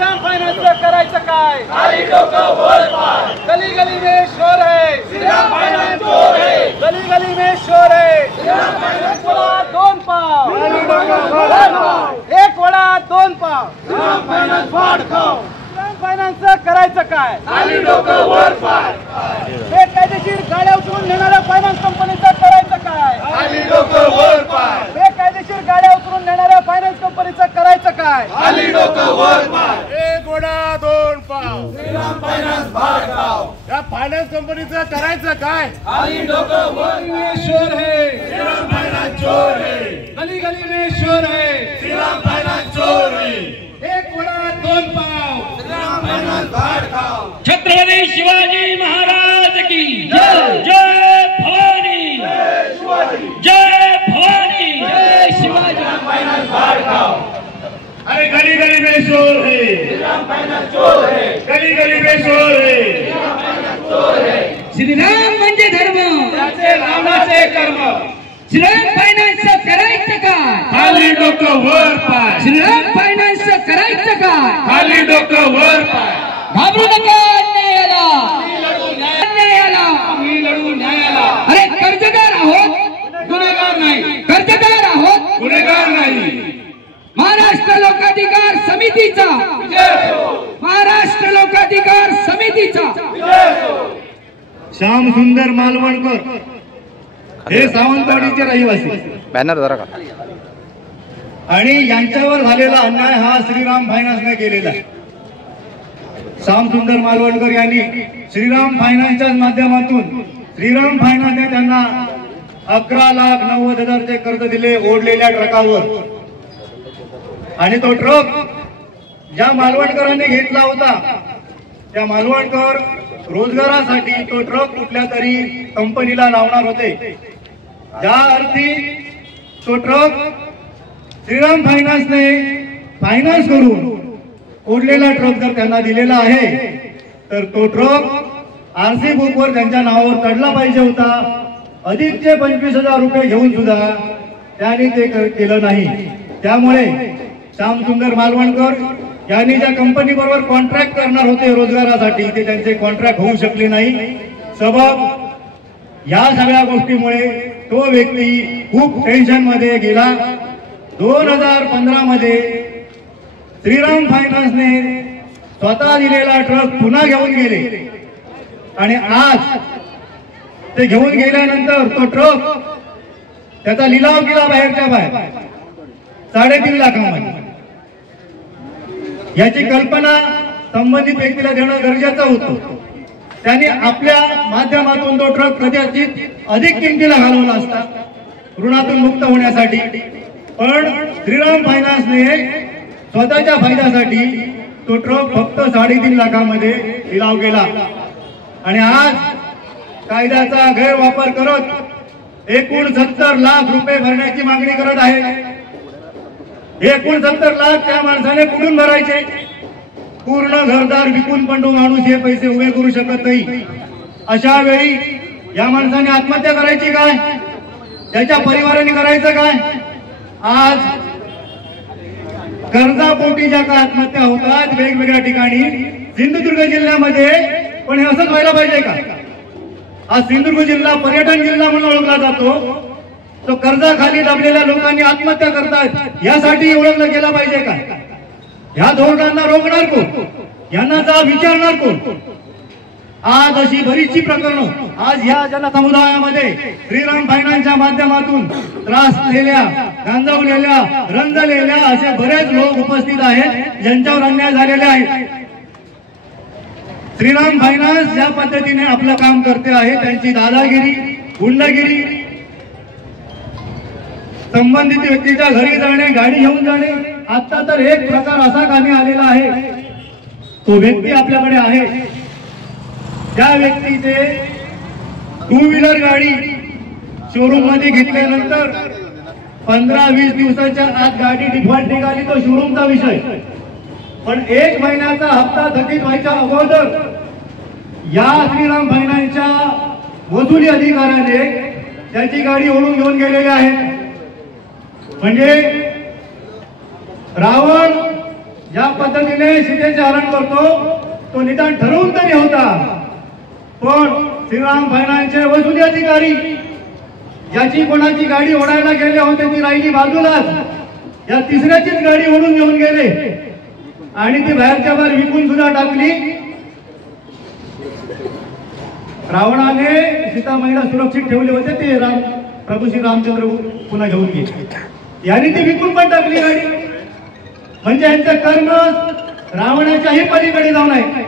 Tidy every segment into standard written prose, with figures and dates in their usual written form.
श्रीराम फायनान्सचं करायचं काय? खाली डोकं वर पाय. गली गली में शोर है, श्रीराम फायनान्स चोर है. गली गली में शोर है, श्रीराम फायनान्स वडा दोन पाव. खाली डोकं वर पाय. एक वडा दोन पाव. श्रीराम फायनान्स फाड खाव. श्रीराम फायनान्सचं करायचं काय? खाली डोकं वर पाय. बेकायदेशीर गाड्या उचलून नेणाऱ्या फायनान्स कंपनीचं करायचं काय? खाली डोकं वर पाय. बेकायदेशीर गाड्या उचलून नेणाऱ्या फायनान्स कंपनीचं करायचं काय? खाली डोकं वर पाय. एक वडा दोन पाव. श्रीराम फायनान्स भाड खाव. या फायनान्स कंपनीचं करायचं काय? खाली डोकं वर में शोर है, श्रीराम फायनान्स चोर है. गली गली में शोर है, श्रीराम फायनान्स चोर है. एक वडा दोन पाव. श्रीराम फायनान्स भाड खाव. छत्रपती शिवाजी महाराज की जय. जय भवानी. जय भवानी. जय शिवाजी. फायनान्स भाड खाव. अरे गली गली में शोर है, श्रीराम फायनान्स चोर है. गली गली में शोर है. श्रीराम फायनान्स चोर है. श्रीराम म्हणजे धर्म, त्याचे रामाचे कर्म. श्रीराम फायनान्सचं करायचं काय? खाली डोकं वर पाय. श्रीराम फायनान्सचं करायचं काय? खाली डोकं वर पाय. घाबरू नका अन्यायाला. अन्यायाला आम्ही लढू न्यायाला. अरे कर्जदार आहोत, गुन्हेगार नाही. कर्जदार आहोत, गुन्हेगार नाही. महाराष्ट्र लोकाधिकार समितीचा, विजय हो. महाराष्ट्र लोकाधिकार समितीचा विजय हो. श्याम सुंदर मालवणकर हे सावंतवाडीचे रहिवासी बॅनर जरा का आणि यांच्यावर झालेला अन्याय हा श्रीराम फायनान्सने केलेला आहे. श्यामसुंदर मालवणकर यांनी श्रीराम फायनान्सच्या माध्यमातून श्रीराम फायनान्सने त्यांना 11,90,000चे कर्ज दिले ओढलेल्या ट्रकावर. आणि तो ट्रक ज्या मालवणकरांनी घेतला होता त्या मालवणकर रोजगारासाठी तो ट्रक कुठल्या तरी कंपनीला लावणार होते. ज्या अर्थी तो ट्रक श्रीराम फायनान्सने फायनान्स करून ओढलेला ट्रक जर त्यांना दिलेला आहे तर तो ट्रक आरसी बुकवर त्यांच्या नावावर चढला पाहिजे होता. अधिकचे 25,000 रुपये घेऊन सुद्धा त्यांनी ते केलं नाही. त्यामुळे श्यामसुंदर मालवणकर यांनी ज्या कंपनी बरोबर कॉन्ट्रॅक्ट करणार होते रोजगारासाठी ते त्यांचे कॉन्ट्रॅक्ट होऊ शकले नाही. सबब या सगळ्या गोष्टीमुळे तो व्यक्ती खूप टेन्शन मध्ये गेला. 2015 मध्ये श्रीराम फायनान्सने स्वतः दिलेला ट्रक पुन्हा घेऊन गेले आणि आज ते घेऊन गेल्यानंतर तो ट्रक त्याचा लिलाव केला बाहेरच्या बाहेर 3.5 लाखांमध्ये. याची कल्पना संबंधित व्यक्तीला देणं गरजेचं होतं. त्यांनी आपल्या माध्यमातून तो ट्रक कदाचित अधिक किमतीला घालवला असता ऋणातून मुक्त होण्यासाठी. पण श्रीराम फायनान्सने स्वतःच्या फायद्यासाठी तो ट्रक फक्त 3.5 लाखामध्ये लिलाव केला आणि आज कायद्याचा गैरवापर करत एकूण 70 लाख रुपये भरण्याची मागणी करत आहे. 69 लाख त्या माणसाने कुठून भरायचे? पूर्ण घरदार विकून पण तो माणूस हे पैसे उभे करू शकत नाही. अशा वेळी या माणसाने आत्महत्या करायची काय? त्याच्या परिवाराने करायचं काय? आज कर्जापोटी ज्या काय आत्महत्या होतात वेगवेगळ्या ठिकाणी सिंधुदुर्ग जिल्ह्यामध्ये, पण हे असंच व्हायला पाहिजे का? आज सिंधुदुर्ग जिल्हा पर्यटन जिल्हा म्हणून ओळखला जातो. तो कर्जाखाली दबलेल्या लोकांनी आत्महत्या करतात यासाठी ओळखलं गेलं पाहिजे का? ह्या धोरणांना रोखणार कोण? यांना जा विचारणार कोण? आज अशी बरीचशी प्रकरणं आज ह्या जनसमुदायामध्ये श्रीराम फायनान्सच्या माध्यमातून त्रासलेल्या, गांजवलेल्या, रंजलेल्या असे बरेच लोक उपस्थित आहेत ज्यांच्यावर अन्याय झालेले आहेत. श्रीराम फायनान्स ज्या पद्धतीने आपलं काम करते आहे त्यांची दादागिरी, गुंडगिरी, संबंधित व्यक्तीच्या घरी जाणे, गाडी घेऊन जाणे, आता तर एक प्रकार असा कामी आलेला आहे. तो व्यक्ती आपल्याकडे आहे त्या व्यक्तीचे 2 व्हीलर गाडी शोरूम मध्ये घेतल्यानंतर 15-20 दिवसाच्या आत गाडी डिफॉल्ट निघाली तो शोरूमचा विषय. पण 1 महिन्याचा हप्ता थकीत व्हायच्या अगोदर या श्रीराम फायनान्सच्या वसुली अधिकाऱ्याने त्याची गाडी ओढून घेऊन गेलेली आहे. म्हणजे रावण ज्या पद्धतीने सीतेचे हरण करतो तो निदान ठरवून तरी होता, पण श्रीराम फायनान्सचे वसुली अधिकारी ज्याची कोणाची गाडी ओढायला गेले होते ती राहिली बाजूलाच, या तिसऱ्याचीच गाडी ओढून घेऊन गेले आणि ती बाहेरच्या बाहेर विकून सुद्धा टाकली. रावणाने सीतामाईला सुरक्षित ठेवले होते ते प्रभू श्री रामचंद्र पुन्हा घेऊन गेले, यांनी ती विकून पण टाकली गाडी. म्हणजे यांचं कर्म रावणाच्याही पलीकडे जाऊन आहे.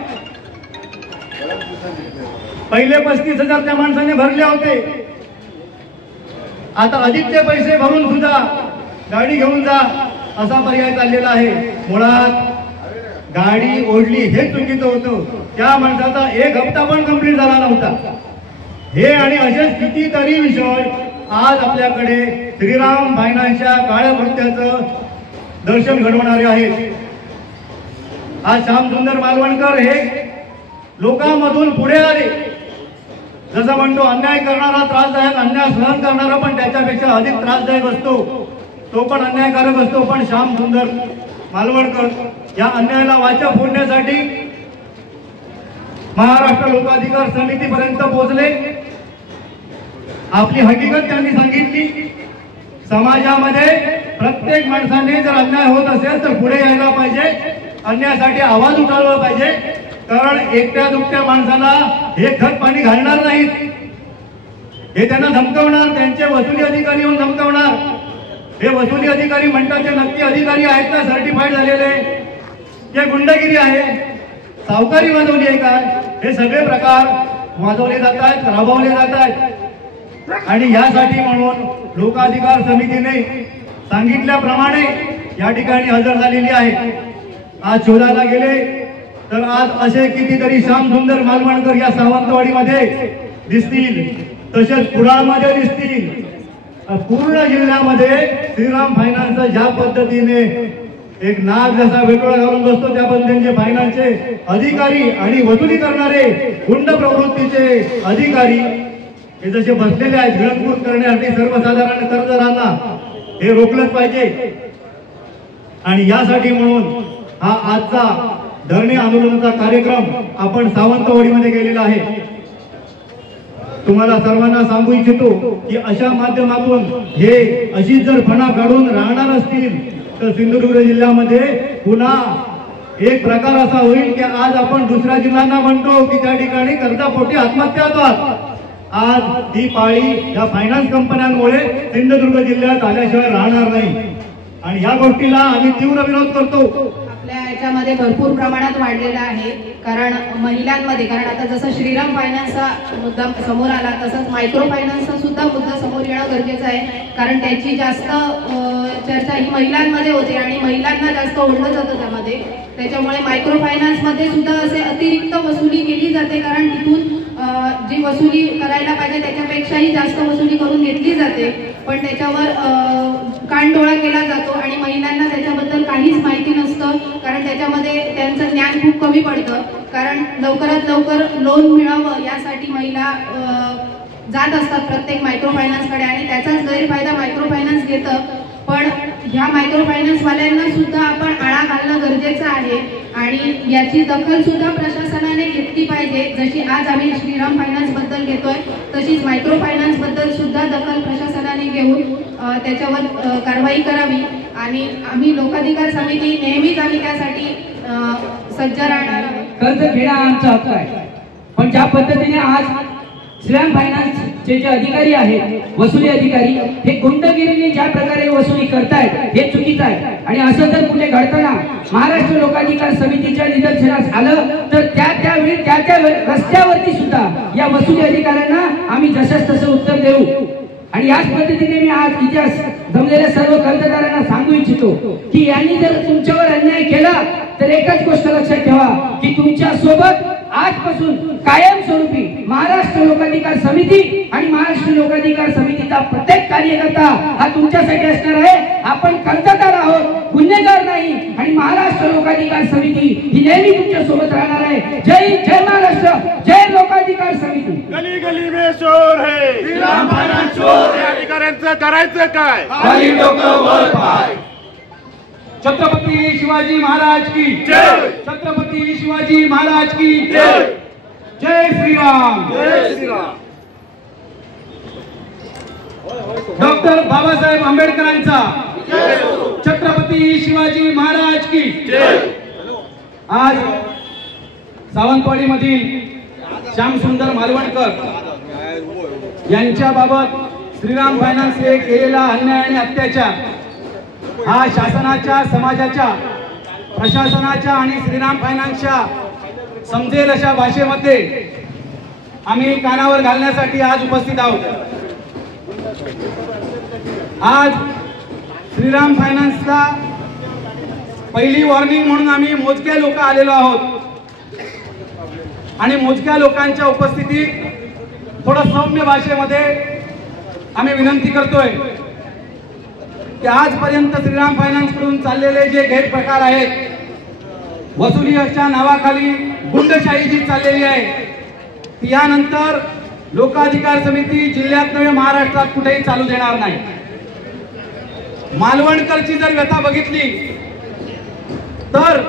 पहिले 35,000 त्या माणसाने भरले होते, आता अधिकचे पैसे भरून सुद्धा गाडी घेऊन जा असा पर्याय चाललेला आहे. मुळात गाडी ओढली हे चुकीचं होतं, त्या माणसाचा 1 हप्ता पण कंप्लीट झाला नव्हता. हे आणि असेच कितीतरी विषय आज आपल्याकडे श्रीराम फायनान्सच्या काळ्या कृत्याचं दर्शन घडवणारे आहेत. आज श्यामसुंदर मालवणकर हे लोकांमधून पुढे आले. जसं म्हणतो अन्याय करणारा त्रासदायक, अन्याय सहन करणारा पण त्याच्यापेक्षा अधिक त्रासदायक असतो, तो पण अन्यायकारक असतो. पण श्यामसुंदर मालवणकर या अन्यायाला वाचा फोडण्यासाठी महाराष्ट्र लोकाधिकार समितीपर्यंत पोहोचले. आपली हकीकत त्यांनी सांगितली. समाजामध्ये प्रत्येक माणसाने जर अन्याय होत असेल तर पुढे यायला पाहिजे, अन्यायासाठी आवाज उठवला पाहिजे. कारण एकट्या दुकट्या माणसाला हे खत पाणी घालणार नाहीत, हे त्यांना धमकवणार, त्यांचे वसुली अधिकारी येऊन धमकवणार. हे वसुली अधिकारी म्हणतात ते नक्की अधिकारी आहेत का सर्टिफाईड झालेले, हे गुंडगिरी आहे, सावकारी वाजवली आहे काय, हे सगळे प्रकार वाजवले जात आहेत, राबवले जात आहेत. आणि यासाठी म्हणून लोकाधिकार समितीने सांगितल्याप्रमाणे या ठिकाणी हजर झालेली आहे. आज शोधायला गेले तर आज असे कितीतरी श्यामसुंदर मालवणकर या सावंतवाडीमध्ये दिसतील, तसेच कुडाळमध्ये दिसतील. पूर्ण जिल्ह्यामध्ये श्रीराम फायनान्स ज्या पद्धतीने एक नाग जसा वेटोळा घालून बसतो त्या पद्धतीने फायनान्सचे अधिकारी आणि वसुली करणारे गुंड प्रवृत्तीचे अधिकारी हे जसे बसलेले आहेत गिळंकृत करण्यासाठी सर्वसाधारण कर्जदारांना हे रोखलंच पाहिजे. आणि यासाठी म्हणून हा आजचा धरणे आंदोलनाचा कार्यक्रम आपण सावंतवाडीमध्ये केलेला आहे. तुम्हाला सर्वांना सांगू इच्छितो की अशा माध्यमातून हे अशी जर फणा काढून राहणार असतील तर सिंधुदुर्ग जिल्ह्यामध्ये पुन्हा एक प्रकार असा होईल की आज आपण दुसऱ्या जिल्ह्यांना म्हणतो की त्या ठिकाणी कर्जापोटी आत्महत्या होतात. आज ही पाळी या फायनान्स कंपन्यांमुळे सिंधुदुर्ग जिल्ह्यात आल्याशिवाय राहणार नाही आणि या गोष्टीला आम्ही तीव्र विरोध करतो. आपल्या याच्यामध्ये भरपूर प्रमाणात वाढलेला आहे. कारण महिलांमध्ये, कारण आता जसं श्रीराम फायनान्सचा मुद्दा समोर आला तसंच मायक्रो फायनान्सचा सुद्धा मुद्दा समोर येणं गरजेचं आहे. कारण त्याची जास्त चर्चा ही महिलांमध्ये होते आणि महिलांना जास्त ओढलं जातं त्यामध्ये. त्याच्यामुळे मायक्रो फायनान्समध्ये सुद्धा असे अतिरिक्त वसुली केली जाते. कारण तिथून जी वसुली करायला पाहिजे त्याच्यापेक्षाही जास्त वसुली करून घेतली जाते, पण त्याच्यावर कानडोळा केला जातो आणि महिलांना त्याच्याबद्दल काहीच माहिती नसतं. कारण त्याच्यामध्ये त्यांचं ज्ञान खूप कमी पडतं. कारण लवकरात लवकर लोन मिळावं यासाठी महिला जात असतात प्रत्येक मायक्रो फायनान्सकडे आणि त्याचाच गैरफायदा मायक्रो फायनान्स घेतं. पण ह्या मायक्रो फायनान्सवाल्यांना सुद्धा आपण आळा घालणं गरजेचं आहे आणि याची दखल सुद्धा प्रशासनाने घेतली पाहिजे. जशी आज आम्ही श्रीराम फायनान्स बद्दल घेतोय तशीच मायक्रो फायनान्स बद्दल सुद्धा दखल प्रशासनाने घेऊन त्याच्यावर कारवाई करावी. आणि आम्ही लोकाधिकार समिती नेहमीच आम्ही त्यासाठी सज्ज राहणार. कर्ज घेणं आमचा हक्क आहे, पण ज्या पद्धतीने आज श्रीराम फायनान्सचे जे अधिकारी आहेत वसुली अधिकारी हे गुंडगिरीने ज्या प्रकारे वसुली करतायत हे चुकीचं आहे. आणि असं जर कुठे घडताना महाराष्ट्र लोकाधिकार समितीच्या निदर्शनास आलं तर त्यावेळी त्या रस्त्यावरती सुद्धा या वसुली अधिकाऱ्यांना आम्ही जसंच तसं उत्तर देऊ. आणि याच पद्धतीने मी आज इतिहास जमलेल्या सर्व कर्जदारांना सांगू इच्छितो की यांनी जर तुमच्यावर अन्याय केला तर एकच गोष्ट लक्षात ठेवा की तुमच्या सोबत आजपासून कायमस्वरूपी महाराष्ट्र लोकाधिकार समिती आणि महाराष्ट्र लोकाधिकार समितीचा प्रत्येक कार्यकर्ता हा तुमच्यासाठी असणार आहे. आपण कर्जदार आहोत, गुन्हेगार नाही. आणि महाराष्ट्र लोकाधिकार समिती ही नेहमी तुमच्या सोबत राहणार आहे. जय जय महाराष्ट्र, जय लोकाधिकार समिती. गली गली में शोर है, श्रीराम फायनान्स चोर है. अधिकाऱ्यांचं करायचं काय? खाली डोकं वर पाय. छत्रपती शिवाजी महाराज की जय, छत्रपती शिवाजी महाराज की जय, जय श्रीराम, जय श्रीराम। डॉक्टर बाबासाहेब आंबेडकरांचा छत्रपती शिवाजी महाराज की जय। आज सावंतवाडी मधील श्यामसुंदर मालवणकर यांच्याबाबत श्रीराम फायनान्सने केलेला अन्याय आणि अत्याचार हा शासनाच्या, समाजाच्या, प्रशासनाच्या आणि श्रीराम फायनान्सच्या समजेल अशा भाषेमध्ये आम्ही कानावर घालण्यासाठी आज उपस्थित आहोत। आज श्रीराम फायनान्सला पहिली वॉर्निंग म्हणून आम्ही मोजक्या लोक आलेलो आहोत आणि मोजक्या लोकांच्या उपस्थितीत थोडं सौम्य भाषेमध्ये आम्ही विनंती करतोय की आजपर्यंत श्रीराम फायनान्स कडून चाललेले जे गैरप्रकार आहेत, वसुलीच्या नावाखाली गुंडशाही जी चाललेली आहे ती यानंतर लोकाधिकार समिती जिल्ह्यात नव्हे महाराष्ट्रात कुठेही चालू देणार नाही। मालवणकरची जर व्यथा बघितली तर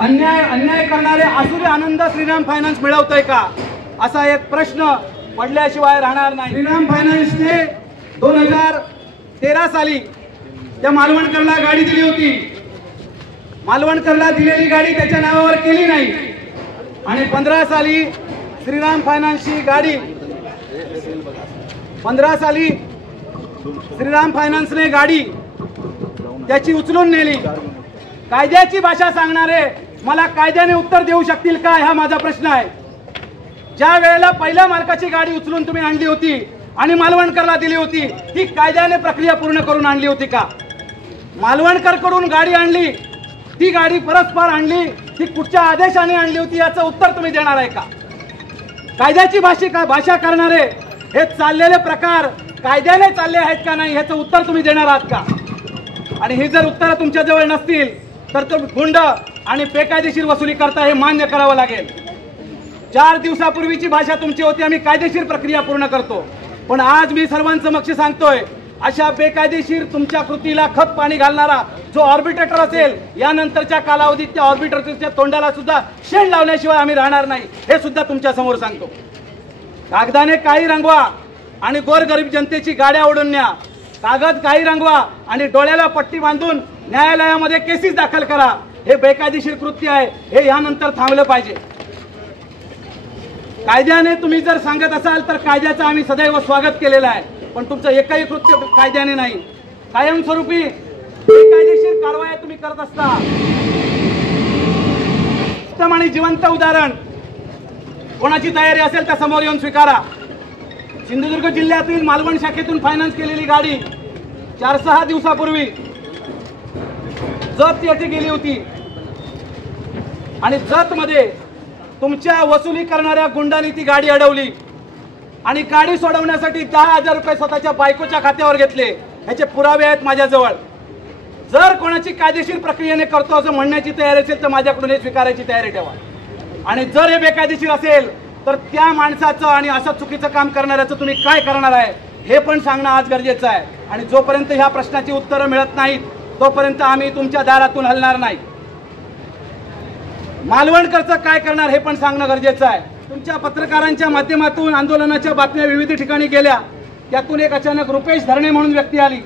अन्याय करणारे आसुरी आनंद श्रीराम फायनान्स मिळवतोय का असा एक प्रश्न पडल्याशिवाय राहणार नाही। श्रीराम फायनान्सने 2013 साली त्या मालवणकरला गाडी दिली होती। मालवणकरला दिलेली गाडी त्याच्या नावावर केली नाही आणि 15 साली श्रीराम फायनान्सची गाडी 15 साली श्रीराम फायनान्सने गाडी त्याची उचलून नेली। कायद्याची भाषा सांगणारे मला कायद्याने उत्तर देऊ शकतील का हा माझा प्रश्न आहे। ज्या वेळेला पहिल्या मालकाची गाडी उचलून तुम्ही आणली होती आणि मालवणकरला दिली होती ती कायद्याने प्रक्रिया पूर्ण करून आणली होती का? मालवणकर कडून गाडी आणली, ती गाडी परस्पर आणली, ती कुठच्या आदेशाने आणली होती याचं उत्तर तुम्ही देणार आहे का? कायद्याची भाषा करणारे हे चाललेले प्रकार कायद्याने चालले आहेत का नाही याचं उत्तर तुम्ही देणार आहात का? आणि ही जर उत्तर तुमच्या जवळ नसतील तर तुम्ही गुंड आणि बेकायदेशीर वसुली करता हे मान्य करावं लागेल। 4 दिवसापूर्वीची भाषा तुमची होती आम्ही कायदेशीर प्रक्रिया पूर्ण करतो, पण आज मी सर्वांसमक्ष सांगतोय अशा बेकायदेशीर तुमच्या कृतीला खत पाणी घालणारा जो ऑर्बिट्रेटर असेल यानंतरच्या कालावधीत त्या ऑर्बिट्रेटरच्या तोंडाला सुद्धा शेण लावल्याशिवाय आम्ही राहणार नाही हे सुद्धा तुमच्या समोर सांगतो। कागदाने काही रंगवा आणि गोरगरीब जनतेची गाड्या ओढून न्या, कागद काही रंगवा आणि डोळ्याला पट्टी बांधून न्यायालयामध्ये केसेस दाखल करा, हे बेकायदेशीर कृत्य आहे, हे यानंतर थांबलं पाहिजे। कायद्याने तुम्ही जर सांगत असाल तर कायद्याचं आम्ही सदैव स्वागत केलेलं आहे, पण तुमचं एकही कृत्य कायद्याने नाही, कायमस्वरूपी बेकायदेशीर कारवाया तुम्ही करत असता। उत्तम आणि जिवंत उदाहरण कोणाची तयारी असेल त्या समोर येऊन स्वीकारा। सिंधुदुर्ग जिल्ह्यातील मालवण शाखेतून फायनान्स केलेली गाडी 4-6 दिवसापूर्वी जत येथे गेली होती आणि जत मध्ये तुमच्या वसुली करणाऱ्या गुंडांनी ती गाडी अडवली आणि गाडी सोडवण्यासाठी 10,000 रुपये स्वतःच्या बायकोच्या खात्यावर घेतले। ह्याचे पुरावे आहेत माझ्याजवळ। जर कोणाची कायदेशीर प्रक्रियेने करतो असं म्हणण्याची तयारी असेल तर माझ्याकडून हे स्वीकारायची तयारी ठेवा, आणि जर हे बेकायदेशीर असेल तर त्या माणसाचं आणि असं चुकीचं काम करणाऱ्याचं तुम्ही काय करणार आहे हे पण सांगणं आज गरजेचं आहे। आणि जोपर्यंत ह्या प्रश्नाची उत्तरं मिळत नाहीत तोपर्यंत आम्ही तुमच्या दारातून हलणार नाही। मालवणकरचं काय करणार हे पण सांगणं गरजेचं आहे। तुमच्या पत्रकारांच्या माध्यमातून आंदोलनाच्या बातम्या विविध ठिकाणी गेल्या, त्यातून एक अचानक रुपेश धरणे म्हणून व्यक्ती आली,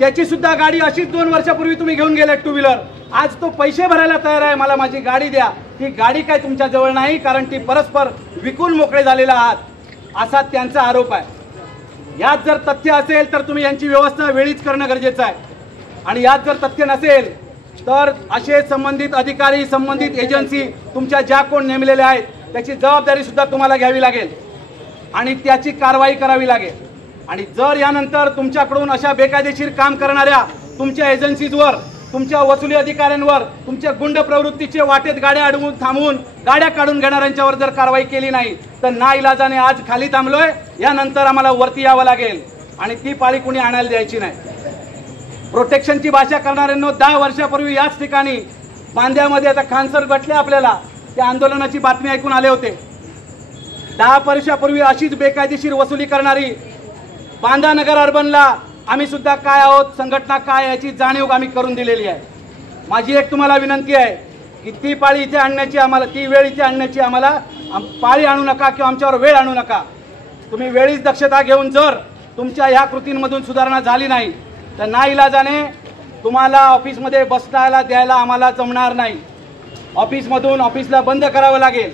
त्याची सुद्धा गाडी अशीच 2 वर्षापूर्वी तुम्ही घेऊन गेलात 2 व्हीलर। आज तो पैसे भरायला तयार आहे, मला माझी गाडी द्या। ती गाडी काय तुमच्या जवळ नाही, कारण ती परस्पर विकून मोकळे झालेला आहात असा त्यांचा आरोप आहे। यात जर तथ्य असेल तर तुम्ही यांची व्यवस्था वेळीच करणं गरजेचं आहे, आणि यात जर तथ्य नसेल तर असे संबंधित अधिकारी, संबंधित एजन्सी तुमच्या ज्या कोण नेमलेल्या आहेत त्याची जबाबदारी सुद्धा तुम्हाला घ्यावी लागेल आणि त्याची कारवाई करावी लागेल। आणि जर यानंतर तुमच्याकडून अशा बेकायदेशीर काम करणाऱ्या तुमच्या एजन्सीजवर, तुमच्या वसुली अधिकाऱ्यांवर, तुमच्या गुंड प्रवृत्तीचे वाटेत गाड्या अडवून थांबवून गाड्या काढून घेणाऱ्यांच्यावर जर कारवाई केली नाही तर नाईलाजाने आज खाली थांबलोय, यानंतर आम्हाला वरती यावं लागेल आणि ती पाळी कुणी आणायला द्यायची नाही। प्रोटेक्शनची भाषा करणाऱ्यांनो 10 वर्षापूर्वी याच ठिकाणी बांद्यामध्ये, आता खानसर गटले आपल्याला, त्या आंदोलनाची बातमी ऐकून आले होते। 10 वर्षापूर्वी अशीच बेकायदेशीर वसुली करणारी बांदा नगर अर्बनला आम्ही सुद्धा काय आहोत, संघटना काय याची जाणीव आम्ही करून दिलेली आहे. माझी एक तुम्हाला विनंती आहे की ती पाळी इथे आणण्याची आम्हाला, ती वेळ इथे आणण्याची आम्हाला पाळी आणू नका किंवा आमच्यावर वेळ आणू नका. तुम्ही वेळीच दक्षता घेऊन जर तुमच्या ह्या कृतींमधून सुधारणा झाली नाही तर नाईलाजाने तुम्हाला ऑफिसमध्ये बसण्याला द्यायला आम्हाला जमणार नाही. ऑफिसला बंद करावं लागेल.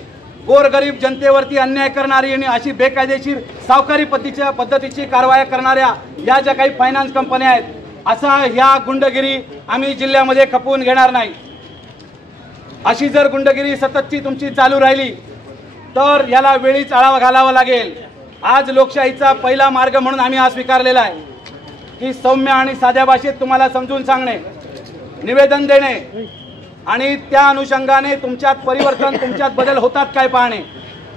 गोरगरीब जनतेवरती अन्याय करणारी आणि अशी बेकायदेशीर सावकारी पद्धतीची कारवाया करणाऱ्या या ज्या काही फायनान्स कंपन्या आहेत, असा ह्या गुंडगिरी आम्ही जिल्ह्यामध्ये खपवून घेणार नाही. अशी जर गुंडगिरी सततची तुमची चालू राहिली तर याला वेळीच आळा घालावा लागेल. आज लोकशाहीचा पहिला मार्ग म्हणून आम्ही हा स्वीकारलेला आहे की सौम्य आणि साध्या भाषेत तुम्हाला समजून सांगणे, निवेदन देणे आणि त्या अनुषंगाने तुमच्यात परिवर्तन, तुमच्यात बदल होतात काय पाहणे,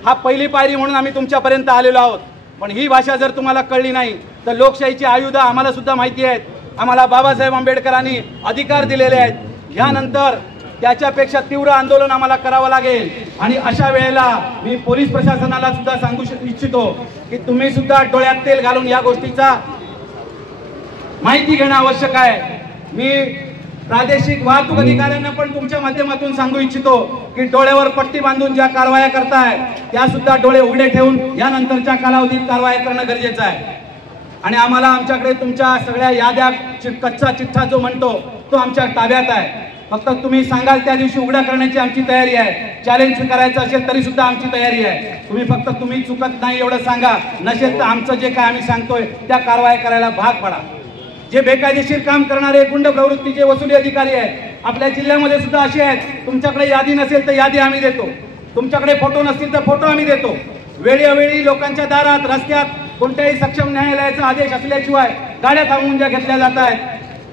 हा पहिली पायरी म्हणून आम्ही तुमच्यापर्यंत आलेलो आहोत. पण ही भाषा जर तुम्हाला कळली नाही तर लोकशाहीची आयुधं आम्हाला सुद्धा माहिती आहेत. आम्हाला बाबासाहेब आंबेडकरांनी अधिकार दिलेले आहेत. यानंतर त्याच्यापेक्षा तीव्र आंदोलन आम्हाला करावं लागेल. आणि अशा वेळेला मी पोलीस प्रशासनाला सुद्धा सांगू इच्छितो की तुम्ही सुद्धा डोळ्यात तेल घालून या गोष्टीचा माहिती घेणं आवश्यक आहे. मी प्रादेशिक वाहतूक अधिकाऱ्यांना पण तुमच्या माध्यमातून सांगू इच्छितो की डोळ्यावर पट्टी बांधून ज्या कारवाया करताय त्या सुद्धा डोळे उघडे ठेवून यानंतरच्या कालावधीत कारवाया करणं गरजेचं आहे. आणि आम्हाला आमच्याकडे तुमच्या सगळ्या याद्या, कच्चा चिठ्ठा जो म्हणतो तो आमच्या ताब्यात आहे. फक्त तुम्ही सांगाल त्या दिवशी उघडा करण्याची आमची तयारी आहे. चॅलेंज स्वीकारायचं असेल तरी सुद्धा आमची तयारी आहे. तुम्ही चुकत नाही एवढं सांगा, नसेल तर आमचं जे काय आम्ही सांगतोय त्या कारवाया करायला भाग पडा. जे बेकायदेशीर काम करणारे गुंड प्रवृत्तीचे वसुली अधिकारी आहेत आपल्या जिल्ह्यामध्ये सुद्धा असे आहेत. तुमच्याकडे यादी नसेल तर यादी आम्ही देतो, तुमच्याकडे फोटो नसतील तर फोटो आम्ही देतो. वेळोवेळी लोकांच्या दारात, रस्त्यात कोणत्याही सक्षम न्यायालयाचा आदेश असल्याशिवाय गाड्या थांबवून ज्या घेतल्या जात आहेत,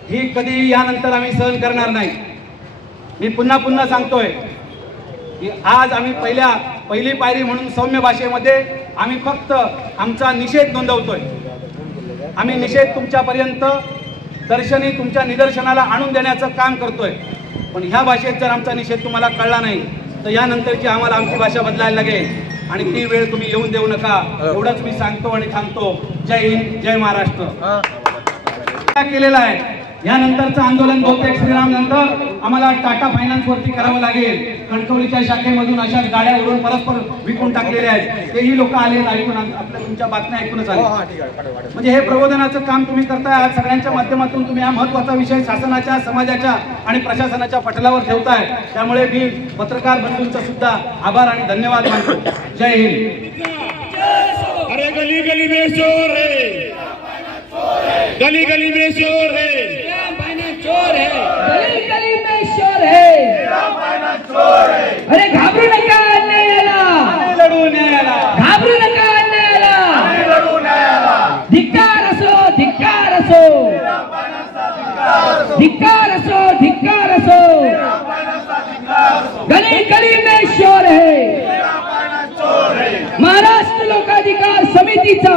ही कधी यानंतर आम्ही सहन करणार नाही. मी पुन्हा सांगतोय की आज आम्ही पहिली पायरी म्हणून सौम्य भाषेमध्ये आम्ही फक्त आमचा निषेध नोंदवतोय. आम्ही निषेध तुमच्यापर्यंत दर्शनी, तुमच्या निदर्शनाला आणून देण्याचं काम करतोय. पण ह्या भाषेत जर आमचा निषेध तुम्हाला कळला नाही तर यानंतरची आम्हाला आमची भाषा बदलायला लागेल आणि ती वेळ तुम्ही येऊन देऊ नका. एवढंच मी सांगतो आणि थांबतो. जय हिंद, जय महाराष्ट्र. केलेला आहे. यानंतरचं आंदोलन बहुतेक श्रीराम नंतर आम्हाला टाटा फायनान्स वरती करावं लागेल. कणकवलीच्या शाखेमधून अशा गाड्या उडून परस्पर विकून टाकलेल्या आहेत. तेही लोक आले ऐकून, आपल्या तुमच्या बातम्या ऐकूनच आले. म्हणजे हे प्रबोधनाचं काम तुम्ही करताय. आज सगळ्यांच्या माध्यमातून तुम्ही हा महत्वाचा विषय शासनाच्या, समाजाच्या आणि प्रशासनाच्या पटलावर ठेवताय. त्यामुळे मी पत्रकार बंधूंचा सुद्धा आभार आणि धन्यवाद मानतो. जय हिंद. अरे गली गली में शोर है, गली गली में शोर है, चोर है, गली गली में शोर है, चोर है. अरे घाबरू नका अन्यायाला, लढू न्यायाला, घाबरू नका अन्यायाला, लढू न्यायाला. धिक्कार असो, धिक्कार असो, धिक्कार असो, धिक्कार असो. गली गली में शोर है. महाराष्ट्र लोकाधिकार समितीचा